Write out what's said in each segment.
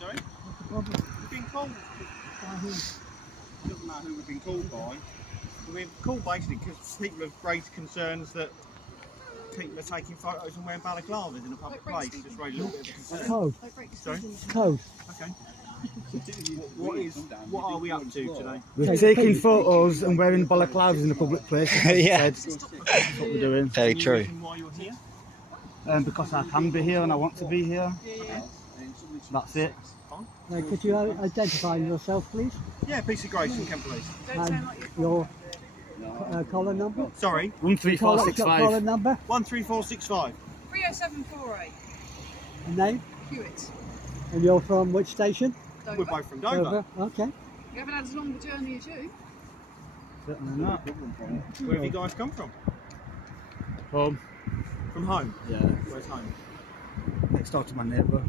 Sorry? We've been called by who? It doesn't matter who we've been called by. We've been called basically because people have raised concerns that people are taking photos and wearing balaclavas in a public place. Just raised a little bit of a concern. It's code. Sorry? It's code. Okay. What are we up to today? We're taking photos and wearing balaclavas in a public place. Yeah. That's what we're doing. Very true. Reason why you're here? Because I can be here and I want to be here. That's it. Could you identify yourself, please? Yeah, Peace of Grace from Kent Police. And your collar number? Sorry, 13465. Collar number? 13465. 30748. And name? Hewitt. And you're from which station? Dover. We're both from Dover. Okay. You haven't had as long a journey as you. Certainly not. Where have you guys come from? Home. From home? Yeah. Where's home? Next door to my neighbour.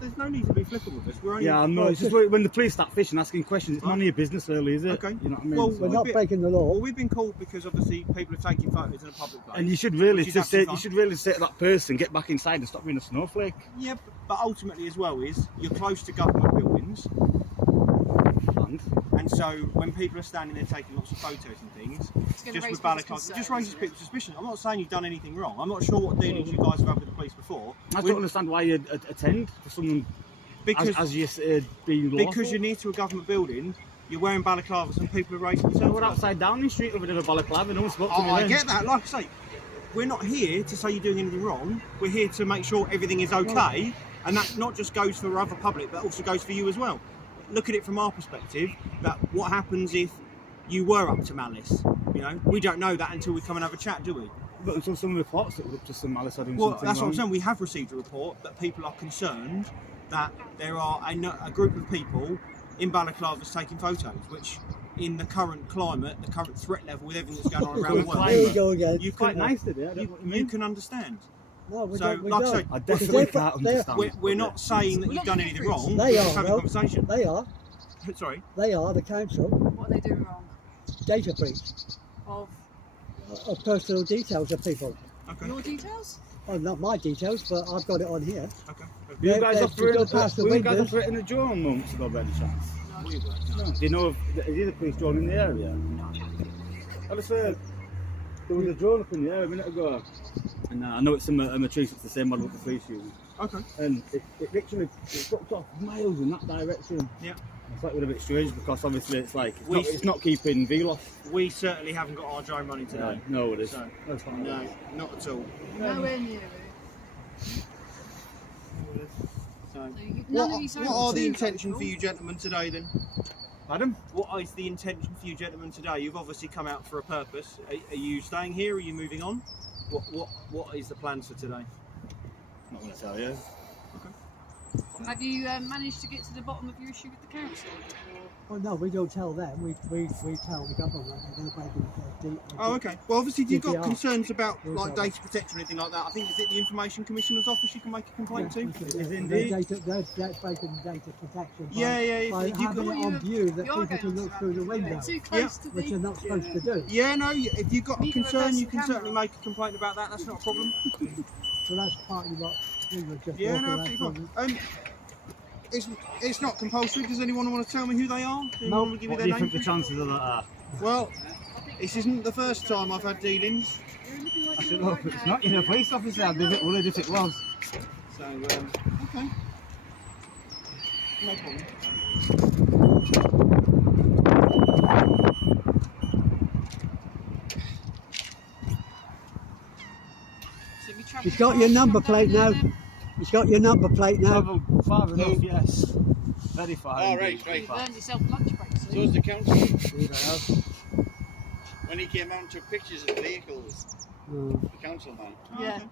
There's no need to be flippant with us. We're only... Yeah, I know. It's just when the police start fishing, asking questions, it's none of your business, really, is it? Okay. You know what I mean? Well, We're not breaking the law. Well, we've been called because obviously people are taking photos in a public place. And you should really Which is just say, absolutely you should really say to that person, get back inside and stop being a snowflake. Yeah, but ultimately as well is you're close to government buildings, and so when people are standing there taking lots of photos and things, just with balaclavas, it just raises people's suspicion. I'm not saying you've done anything wrong. I'm not sure what dealings you guys have had with the police before. I don't understand why you attend to someone as you said being lawful. Because you're near to a government building, you're wearing balaclavas and people are raising concerns. We're outside Downing Street over there with a balaclava, no one spoke to me I then. get that, like I say, we're not here to say you're doing anything wrong, we're here to make sure everything is okay, and that not just goes for other public, but also goes for you as well. Look at it from our perspective, that what happens if you were up to malice, you know? We don't know that until we come and have a chat, do we? But until someone reports it up to some malice, I don't Well, that's what I'm saying, we have received a report that people are concerned that there are a group of people in balaclavas taking photos, which in the current climate, the current threat level with everything that's going on around the world, There you go again. you Quite can, nice today, I don't know what you mean. you can understand. No, we So, don't. We like I don't. say, I definitely They're- can't understand. We're not saying that you've done anything wrong, They we're are, just having a though. conversation. They are. Sorry? They are the council. What are they doing wrong? Data breach Of of personal details of people. Okay. your details? Well, not my details, but I've got it on here. Okay. Were you guys They're- operating they're past the were you guys windows. operating a drone months ago by any chance? We were, no. Do you know if is there a police drone in the area? I just heard there was a drone up in the air a minute ago. And I know it's a Matrice, it's the same model that the police use. Okay. And it literally dropped off miles in that direction. Yeah. It's like a little bit strange because obviously it's like We- it's not keeping VLOS. We certainly haven't got our drone running today. No, it is. So, That's fine. no, not at all. Nowhere near it. So, So none of you what are the too intention vocal. for you gentlemen today then? Madam? What is the intention for you gentlemen today? You've obviously come out for a purpose. Are you staying here? Are you moving on? What is the plans for today? Not going to tell you. Have you managed to get to the bottom of your issue with the council? Well, no, we don't tell them. We tell the government. They're breaking Oh, okay. Well, obviously, if you've got DPR. concerns about We'll like tell data protection or anything like that, I think is it the Information Commissioner's office you can make a complaint to? Is indeed. They're breaking data protection. By, Yeah, yeah. By If you having got, it on view that You're people can going look to through the window, Too close to which the... you're not supposed to do. yeah, no. If you've got a Need to concern, reverse you the can camera. certainly make a complaint about that. That's not a problem. So that's partly what we were just Yeah, walking no, around absolutely from. fine. It's not compulsory. Does anyone want to tell me who they are? Does anyone want to give me What their do you name? think the chances of that are? Well, this isn't the first time I've had dealings. I said, look, it's not in a police officer, I'd be a bit worried if it was. So, okay. No problem. So we travel He's got your number down plate there now. then? He's got your number plate now. Far enough, yes. Very far. Oh, indeed. right. You've earned yourself a lunch break So soon. is the council. Indeed, I have. When he came out and took pictures of the vehicles, Mm. the council man. Yeah. Okay.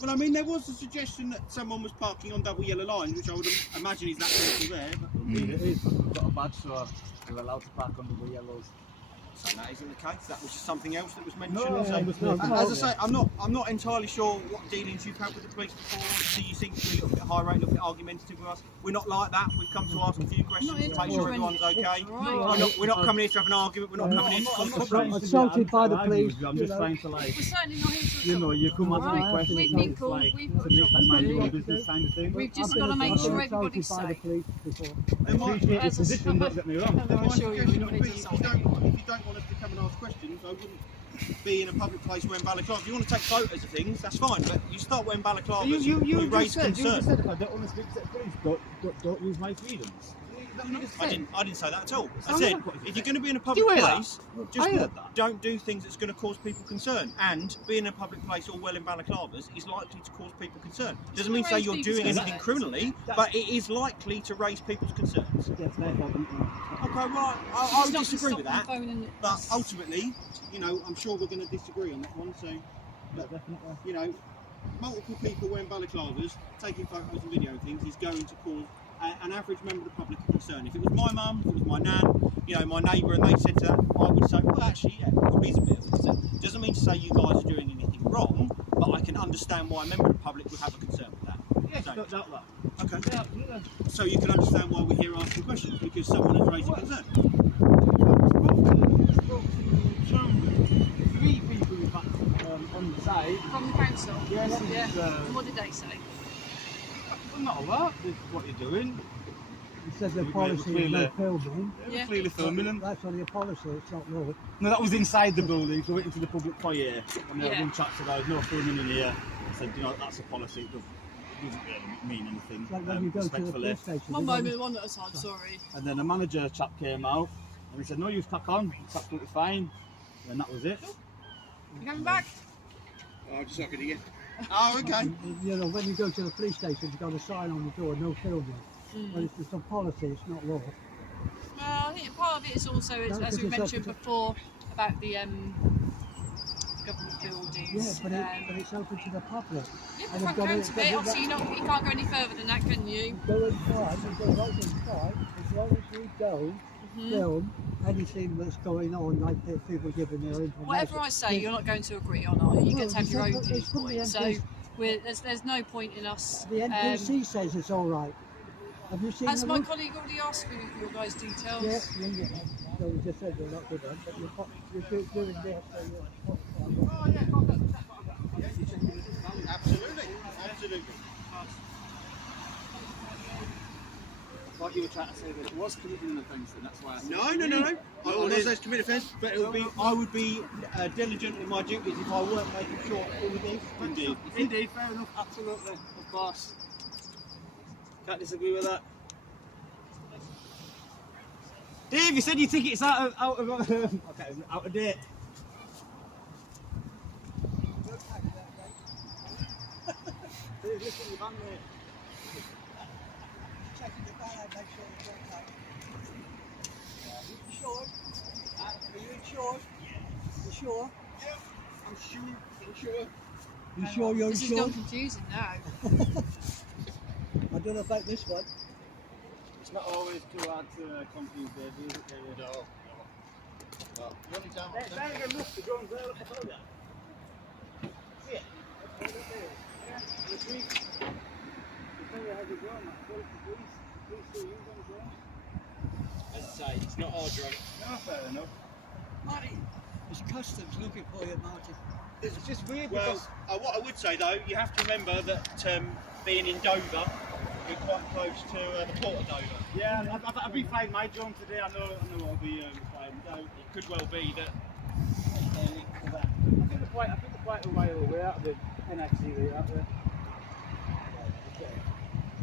Well, I mean, there was a suggestion that someone was parking on double yellow lines, which I would imagine is that vehicle there. But Indeed it is. We've got a badge, so we're allowed to park on the yellows. so that isn't the case. That was just something else that was mentioned. No, so, I was no, as I say, I'm not entirely sure what dealings you've had with the police before. So you seem to be a little bit high rate, a little bit argumentative with us. We're not like that. We've come to ask a few questions to make sure everyone's okay. We're not coming here to have an argument. We're not coming here to cause problems. Assaulted by the police. I'm just trying to We're certainly not here to you know, you come ask me Right. questions. We've and been it's cool. like, We've to got me, jobs that's to mind your do. business kind of thing. We've just I've got to been make sure assaulted everybody's by the safe. police before. I appreciate your As a position, don't get me wrong. I'm sure you If you wouldn't need to solve it. don't want us to come and ask questions, I wouldn't be in a public place wearing balaclava. If you want to take photos of things, that's fine, but you start wearing balaclavas, you raise concern. You just said if I don't want to speak to the police, don't use my freedoms. I didn't say that at all. I said, if you're going to be in a public You hear that? place, I just heard that. don't do things that's going to cause people concern. And being in a public place all well in balaclavas is likely to cause people concern. Doesn't mean to say raise you're people's doing anything concerns. criminally, but it is likely to raise people's concerns. Okay, right, I would disagree with that. But ultimately, you know, I'm sure we're going to disagree on that one. So, but, you know, multiple people wearing balaclavas, taking photos and video things is going to cause an average member of the public a concern. If it was my mum, if it was my nan, you know, my neighbour, and they said that, I would say, well, actually, yeah, it probably is a bit of a concern. Doesn't mean to say you guys are doing anything wrong, but I can understand why a member of the public would have a concern with that. Yes, So- don't doubt that. Okay. Yeah, absolutely. So you can understand why we're here asking questions, because someone has raised a concern. Three people in fact, on the side. From the council? Yes, Yeah. it's, And what did they say? well, not a lot. This is what you're doing. It says the We policy is clearly- no filming. Yeah. Clearly filming them. That's only a policy, it's not law. No, that was inside the building, so we went into the public foyer, and there Yeah. one chap said, "There's no filming in here." I said, "You know, that's a policy. It doesn't really mean anything." It's like when you go to the respectfully. police station. One they don't- moment, one at a time, sorry. And then a manager chap came out, and he said, "No, you crack on. It's absolutely fine." And that was it. You coming back? Oh, just looking at you. Oh, okay. You know, when you go to the police station, you've got a sign on the door, no filming. Well, it's just a policy, it's not law. Well, I think part of it is also, No, as because we it's mentioned open before, about the government buildings. Yeah, but it's open to the public. Yeah, and the they've front got counter it- bit, obviously you can't go any further than that, can you? Go inside, and go right inside, as long as you don't film anything that's going on, like the people giving their information. Whatever I say, you're not going to agree on, are you? You get to have your own viewpoint. So there's no point in us. The NPC says it's all right. Have you seen Has the my roof? colleague already asked for your guys' details? Yeah. So we just said they're not good ones, but you're doing this, so you're... Absolutely. Absolutely. Like you were trying to say that it was committing an offence, and that's why I said, No. I wouldn't say it's committed offence, but I would be diligent in my duties if I weren't making sure all of this. Indeed. Indeed, fair enough, absolutely, of course. Can't disagree with that. Dave, you said your ticket's out of date. Dave, listen to your van, mate. Checking the bag, make sure it's okay. Are you insured? Are you insured? You sure? I'm sure. You sure you're This is insured? not confusing now. I don't know about this one. It's not always too hard to confuse Dave, is it, David? No. Well, the only time There you go, look, the drone's there, look, I told you. See it? This week, the fellow has a drone, I told the police still use on the drone. As I say, it's not our drone. No, fair enough. Marty, it's customs looking for you, Marty. It's just weird Well, because what I would say though, you have to remember that being in Dover, we're quite close to the port of Dover. yeah, I've been flying my drone today. I know I'll be flying. So it could well be that I think they're quite a while away out of the PINAC series, aren't they?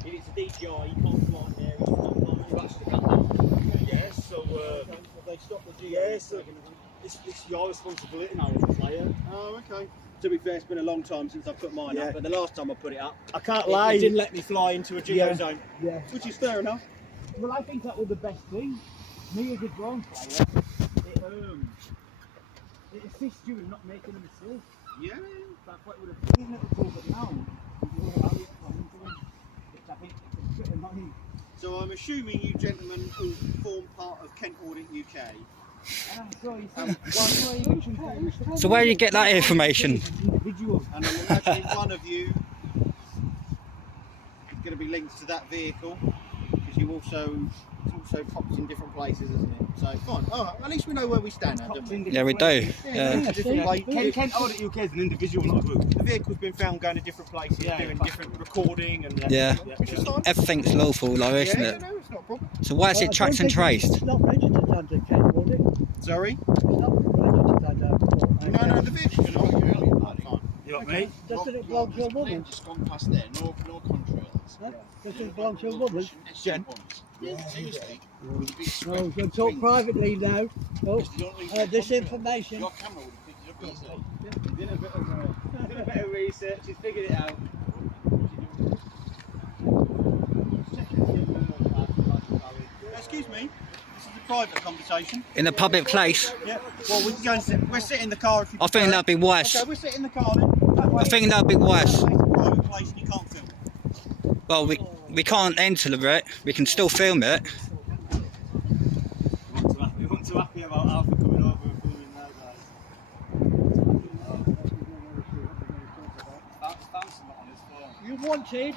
if it's a DJI, you can't fly there. It's not flying. You actually can't. Yes, so They stop the GI. yes, so it's your responsibility now as a flyer. Oh, okay. To be fair, it's been a long time since I put mine Yeah. up, but the last time I put it up, I can't it didn't let me fly into a geo Yeah. zone, Yeah. which is fair enough. Well, I think that was the best thing. Me as a drone flyer, it assists you in not making a mistake. Yeah. That's what would have been at the top of now. You allow it to come into them, which I think is a bit annoying. So I'm assuming you gentlemen all form part of Kent Audit UK. So you see, So where do you get that information? individual. And I'm imagining one of you going to be linked to that vehicle, because you also, it's also popped in different places, isn't it? So fine. All right. At least we know where we stand now, don't we? Yeah, we do. Yeah. Different places. Can Audit UK as an individual, not a group. The vehicle's been found going to different places, doing different recording and Yeah. which is fine. Everything's lawful though, isn't Yeah, it? no, it's not a problem. So why is it tracked and traced? It's not registered under Kent, was it? Sorry? It's not registered under. No, the vehicle's not. Fine. You know what I mean? Doesn't it belong to a woman? Just gone past there, no contrails. Huh? Doesn't it belong to a woman? Jen? Seriously. No, we're going to talk privately now. Oh, this information. Your camera would have picked it up easily. Did a bit of research, he's figured it out. Excuse me, this is a private conversation. In a public place? Yeah. Well, we can go and sit. We'll sit in the car if you I think prefer. that'd be wise. Okay, we'll sit in the car then. That way I think that'd be wise. it's a private place and you can't film. Well, we can't enter it. We can still film it. We want to happy about Alpha coming over and filming there, guys. Found something on his phone. You wanted?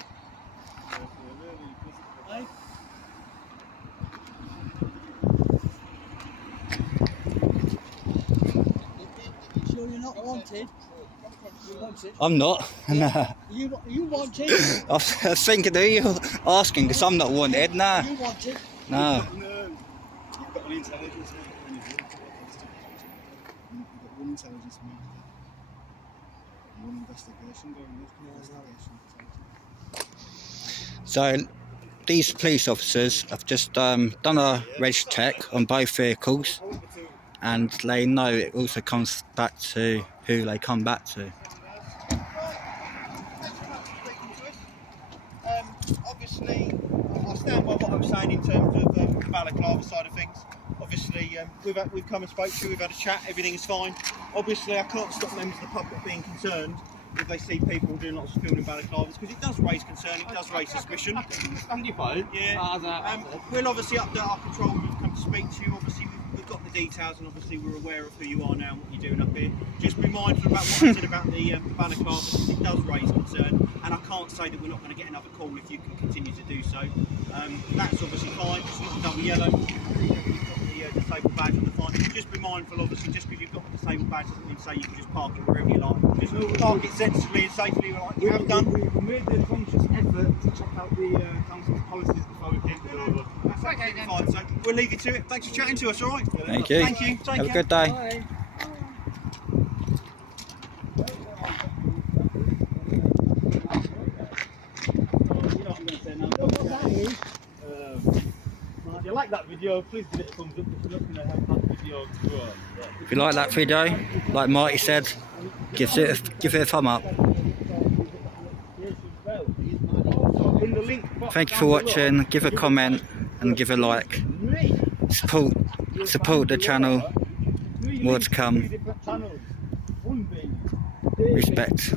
Eh? Sure you're not wanted? You wanted? I'm not. Nah. You wanted? I was thinking, who you asking? Because I'm not wanted. Nah. You wanted? No. You've got an intelligence meter. You've got one intelligence meter. One investigation going on. So these police officers have just done a reg check on both vehicles, and they know it also comes back to who they come back to. Obviously, I stand by what I'm saying in terms of the balaclava side of things. Obviously, we've come and spoke to you, we've had a chat, everything is fine. Obviously, I can't stop members of the public being concerned if they see people doing lots of filming balaclavas, because it does raise concern, it does raise suspicion. Stand your phone. Yeah. We'll obviously update our control room to come to speak to you. Obviously, we've got the details, and obviously we're aware of who you are now and what you're doing up here. Just be mindful about what I said about the balaclava, because it does raise concern, and I can't say that we're not going to get another call if you can continue to do so. That's obviously fine. Just use the double yellow. You've got the disabled badge on the fine. Just be mindful, obviously, just because you've got the disabled badge doesn't mean to say you can just park it wherever you like. Just park it sensibly and safely like you have done. We made the conscious effort to check out the council's policies before we came over. That's okay, fine. So we'll leave you to it. Thanks for chatting to us, alright? Thank you. Thank you. Take Have a care. good day. Bye. You know what I'm going to say now. What that is? If you like that video, please give it a thumbs up if you're looking to help that video grow. If you like that video, like Marty said, give it a thumb up. In the link box Thank you for watching. Give a comment and give a like. Support the channel. More to come. Three different channels. One being Respect.